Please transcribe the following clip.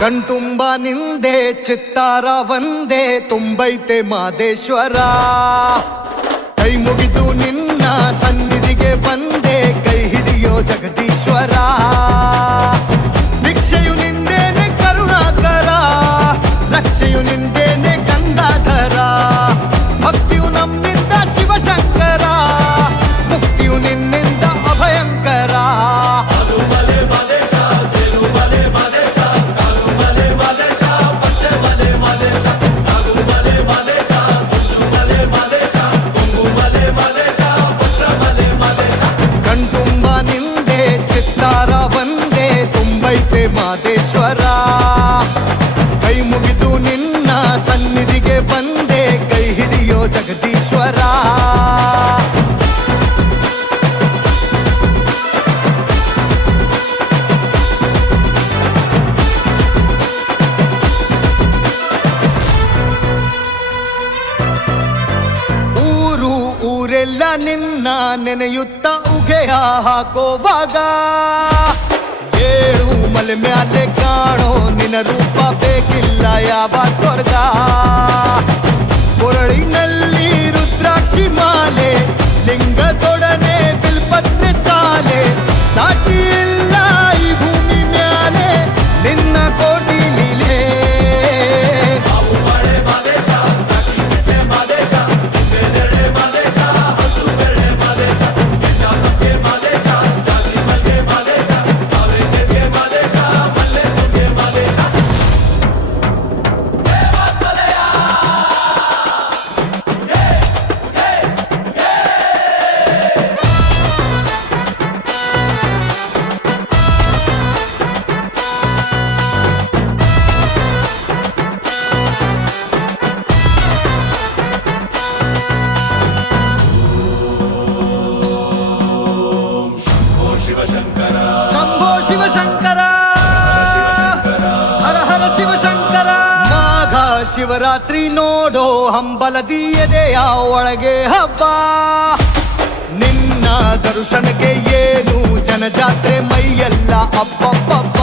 ಕಣ್ತುಂಬ ನಿಂದೆ ಚಿತ್ತಾರ ಒಂದೇ ತುಂಬೈತೆ ಮಾದೇಶ್ವರ. ಕೈ ಮುಗಿದು ನಿನ್ನ ಸನ್ನಿಧಿಗೆ ಬಂದೆ ಕೈ ಹಿಡಿಯೋ ಜಗದೀಶ್ವರ. ಭಿಕ್ಷೆಯು ನಿಂದೇನೆ ಕರುಣಾಕರ, ರಕ್ಷೆಯು ನಿಂದೇನೆ ಗಂಗಾಧರ. ಭಕ್ತಿಯು ನಮ್ಮಿಂದ ಶಿವಶಂಕರ, ಮುಕ್ತಿಯು ನಿನ್ನಿಂದ ಅಭಯಂಕರ. ಕಣ್ತುಂಬ ನಿಂದೆ ಚಿತ್ತಾರ ಒಂದೇ ತುಂಬೈತೆ ಮಾದೇಶ್ವರ. ಕೈ ಮುಗಿದು ನಿನ್ನ ಸನ್ನಿಧಿಗೆ ಬಂದೆ ಕೈ ಹಿಡಿಯೋ ಜಗದೀಶ್ವರ. ಊರು ಊರೆಲ್ಲ ನಿನ್ನ ನೆನೆಯುತ್ತ ಉಗೆಯ ಹಾಕೋವಾಗ, ಏಳು ಮಲೆ ಮ್ಯಾಲೆ ಕಾಣೋ ನಿನ್ನ ರೂಪ ಬೇಕಿಲ್ಲ ಯಾವ ಸ್ವರ್ಗ. ಕೊರಳಿನಲ್ಲಿ ರುದ್ರಾಕ್ಷಿ ಮಾಲೆ, ಲಿಂಗದೊಡನೆ ಬಿಲ್ಪತ್ರೆ ಸಾಲೆ. ಸಾಟಿ ಇಲ್ಲ ಈ ಭೂಮಿ ಮ್ಯಾಲೆ ನಿನ್ನ ಕೋಟಿ ಲೀಲೆ. ಶಂಭೋ ಶಿವಶಂಕರ, ಹರ ಹರ ಶಿವಶಂಕರ. ಮಾಘ ಶಿವರಾತ್ರಿ ನೋಡೋ ಹಂಬಲದಿ ಎದೆಯ ಒಳಗೆ ಹಬ್ಬ. ನಿನ್ನ ದರ್ಶನಕ್ಕೆ ಏನು ಜನಜಾತ್ರೆ ಮೈಯೆಲ್ಲ ಅಬ್ಬಬ್ಬ.